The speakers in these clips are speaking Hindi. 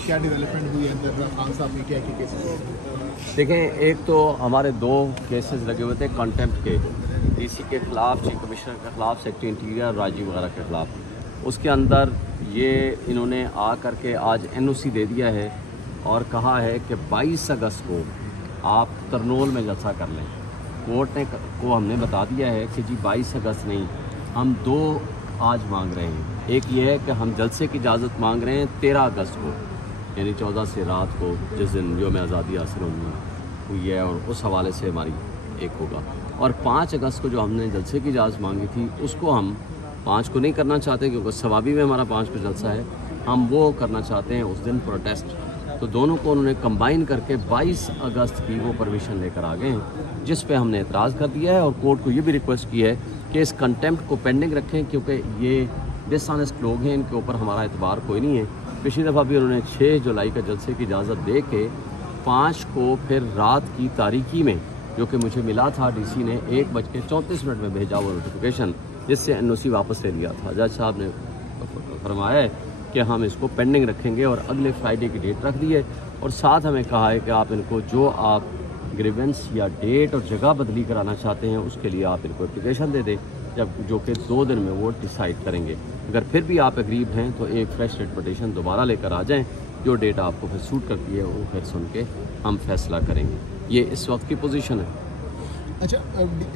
क्या डेवलपमेंट हुई है अंदर खान साहब ने, क्या क्या केसेस? देखें, एक तो हमारे 2 केसेस लगे हुए थे कंटेम्प्ट के, डीसी के खिलाफ, चीफ कमिश्नर के खिलाफ, सेक्रेटरी इंटीरियर राजीव वगैरह के खिलाफ। उसके अंदर ये इन्होंने आ करके आज एनओसी दे दिया है और कहा है कि 22 अगस्त को आप तरनोल में जलसा कर लें। कोर्ट ने को हमने बता दिया है कि जी 22 अगस्त नहीं, हम 2 आज मांग रहे हैं। एक ये है कि हम जलसे की इजाज़त मांग रहे हैं 13 अगस्त को, यानी 14 से रात को, जिस दिन यौम आज़ादी हासिल हुई है, और उस हवाले से हमारी एक होगा। और 5 अगस्त को जो हमने जलसे की इजाज़त मांगी थी, उसको हम 5 को नहीं करना चाहते क्योंकि सवाबी में हमारा 5 पर जलसा है, हम वो करना चाहते हैं उस दिन प्रोटेस्ट। तो दोनों को उन्होंने कंबाइन करके 22 अगस्त की वो परमिशन लेकर आ गए हैं, जिस पे हमने एतराज़ कर दिया है और कोर्ट को ये भी रिक्वेस्ट की है कि इस कंटेम्प्ट को पेंडिंग रखें, क्योंकि ये डिसऑनेस्ट लोग हैं, इनके ऊपर हमारा एतबार कोई नहीं है। पिछली दफ़ा भी उन्होंने 6 जुलाई का जलसे की इजाज़त दे के 5 को फिर रात की तारीकी में, जो कि मुझे मिला था, डीसी ने 1:34 में भेजा वो नोटिफिकेशन, जिससे एनओसी वापस ले लिया था। जज साहब ने फरमाया है कि हम इसको पेंडिंग रखेंगे और अगले फ्राइडे की डेट रख दी है। और साथ हमें कहा है कि आप इनको जो आप ग्रीवेंस या डेट और जगह बदली कराना चाहते हैं, उसके लिए आप इनको एप्लीकेशन दे दें, जब जो कि 2 दिन में वो डिसाइड करेंगे। अगर फिर भी आप एग्रीब हैं तो एक फ्रेश रेट पटिशन दोबारा लेकर आ जाएं, जो डेट आपको फिर सूट करती है वो फिर सुन के हम फैसला करेंगे। ये इस वक्त की पोजीशन है। अच्छा,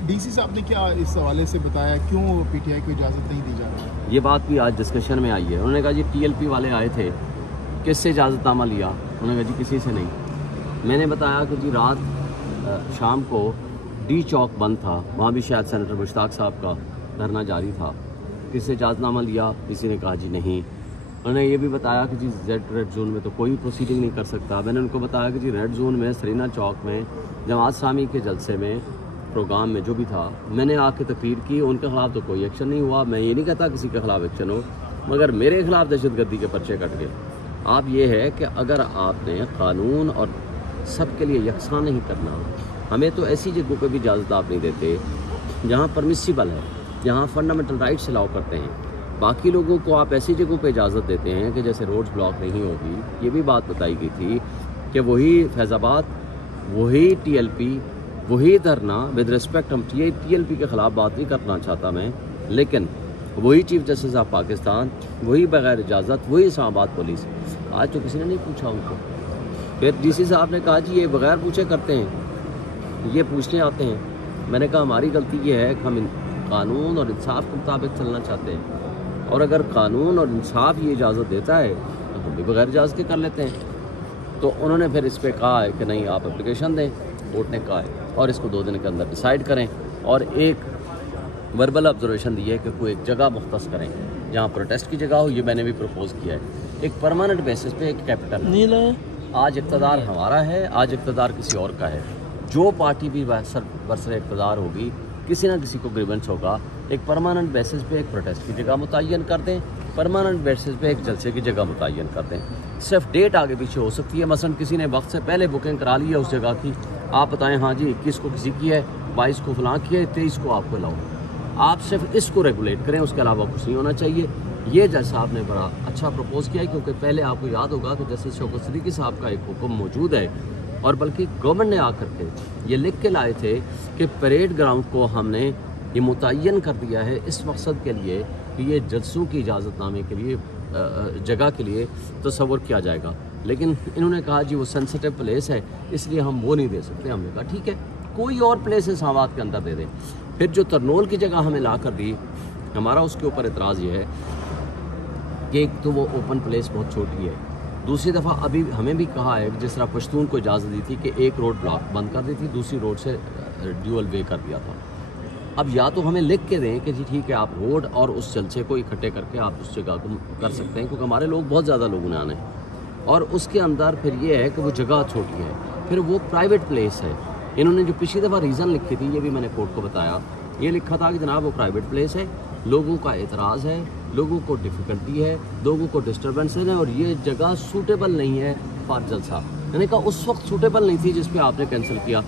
डीसी साहब ने क्या इस हवाले से बताया, क्यों पीटीआई को इजाज़त नहीं दी जा रही? ये बात भी आज डिस्कशन में आई है। उन्होंने कहा जी टीएलपी वाले आए थे, किससे इजाज़तनामा लिया? उन्होंने कहा जी किसी से नहीं। मैंने बताया कि जी रात शाम को डी चौक बंद था, वहाँ भी शायद सेनेटर मुश्ताक साहब का धरना जारी था, किससे इजाज़तनामा लिया? किसी ने कहा जी नहीं। उन्होंने ये भी बताया कि जी रेड जोन में तो कोई प्रोसीडिंग नहीं कर सकता। मैंने उनको बताया कि जी रेड जोन में सरीना चौक में जमात इस्लामी के जलसे में, प्रोग्राम में जो भी था, मैंने आके तकरीर की, उनके खिलाफ तो कोई एक्शन नहीं हुआ। मैं ये नहीं कहता किसी के खिलाफ एक्शन हो, मगर मेरे खिलाफ दहशतगर्दी के पर्चे कट गए। आप ये है कि अगर आपने कानून और सबके लिए यकसा नहीं करना, हमें तो ऐसी जगहों पे भी इजाज़त आप नहीं देते जहाँ परमिसिबल है, जहाँ फंडामेंटल राइट्स अलाउ करते हैं। बाकी लोगों को आप ऐसी जगहों पे इजाज़त देते हैं कि जैसे रोड्स ब्लॉक नहीं होगी। ये भी बात बताई गई थी कि वही फैज़ाबाद, वही टीएलपी, वही धरना, विद रिस्पेक्ट हम ये टीएलपी के ख़िलाफ़ बात नहीं करना चाहता मैं, लेकिन वही चीफ जस्टिस ऑफ पाकिस्तान, वही बगैर इजाज़त, वही इस्लामाबाद पुलिस। आज तो किसी ने नहीं पूछा उनको। फिर डीसी साहब ने कहा जी ये बगैर पूछे करते हैं, ये पूछने आते हैं। मैंने कहा हमारी गलती ये है कि हम कानून और इंसाफ के मुताबिक चलना चाहते हैं, और अगर कानून और इंसाफ ये इजाज़त देता है तो हम भी बगैर इजाज़त के कर लेते हैं। तो उन्होंने फिर इस पर कहा है कि नहीं, आप एप्लीकेशन दें, कोर्ट ने कहा है, और इसको 2 दिन के अंदर डिसाइड करें। और एक वर्बल ऑब्जर्वेशन दी है कि कोई एक जगह मुख्तस करें जहाँ प्रोटेस्ट की जगह हो। ये मैंने भी प्रपोज किया है। एक परमानेंट बेसिस पे एक कैपिटल है। आज इक़्तिदार हमारा है, आज इक़्तिदार किसी और का है। जो पार्टी भी बरसर इक़्तिदार होगी, किसी ना किसी को ग्रीवेंस होगा। एक परमानेंट बेसिस पे एक प्रोटेस्ट की जगह मुतय्यन कर दें, परमानेंट बेसिस पे एक जलसे की जगह मुतय्यन कर दें। सिर्फ डेट आगे पीछे हो सकती है, मसलन किसी ने वक्त से पहले बुकिंग करा ली है उस जगह की, आप बताएं हाँ जी 21 को किसी की है, 22 को फलां की है, 23 को आपको लाओ। आप सिर्फ इसको रेगुलेट करें, उसके अलावा कुछ नहीं होना चाहिए। ये जज साहब ने बड़ा अच्छा प्रपोज किया है, क्योंकि पहले आपको याद होगा कि जस्टिस शौकत सिद्दीकी साहब का एक हुक्म मौजूद है, और बल्कि गवर्नमेंट ने आकर के ये लिख के लाए थे कि परेड ग्राउंड को हमने ये मुतय्यन कर दिया है इस मकसद के लिए कि ये जलसों की इजाज़तनामे के लिए जगह के लिए तस्वर किया जाएगा। लेकिन इन्होंने कहा जी वो सेंसिटिव प्लेस है, इसलिए हम वो नहीं दे सकते। हमने कहा ठीक है, कोई और प्लेस इस्लामाबाद के अंदर दे दें। फिर जो तरनोल की जगह हमें ला कर दी, हमारा उसके ऊपर एतराज़ ये है कि एक तो वो ओपन प्लेस बहुत छोटी है, दूसरी दफ़ा अभी हमें भी कहा है जिस तरह पश्तून को इजाज़त दी थी कि एक रोड ब्लॉक बंद कर दी थी, दूसरी रोड से ड्यूअल वे कर दिया था। अब या तो हमें लिख के दें कि जी ठीक है, आप रोड और उस जलसे को इकट्ठे करके आप उस जगह को कर सकते हैं, क्योंकि हमारे लोग बहुत ज़्यादा लोगों ने आने हैं। और उसके अंदर फिर ये है कि वो जगह छोटी है, फिर वो प्राइवेट प्लेस है। इन्होंने जो पिछली दफ़ा रीज़न लिखी थी, ये भी मैंने कोर्ट को बताया, ये लिखा था कि जनाब वो प्राइवेट प्लेस है, लोगों का एतराज़ है, लोगों को डिफ़िकल्टी है, लोगों को डिस्टर्बेंस है, और ये जगह सूटेबल नहीं है फॉर जलसा। मैंने कहा उस वक्त सूटेबल नहीं थी जिस पे आपने कैंसिल किया।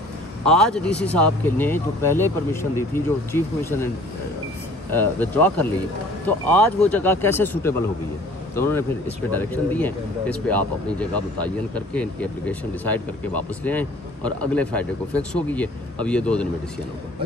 आज डीसी साहब के ने जो पहले परमिशन दी थी, जो चीफ कमिश्नर ने विथड्रॉ कर ली, तो आज वो जगह कैसे सूटेबल हो गई है? तो उन्होंने फिर इस पर डायरेक्शन दी है कि इस पर आप अपनी जगह मुतय्यन करके इनकी एप्लीकेशन डिसाइड करके वापस ले आएँ और अगले फ्राइडे को फिक्स होगी ये। अब ये 2 दिन में डिसीजन होगा।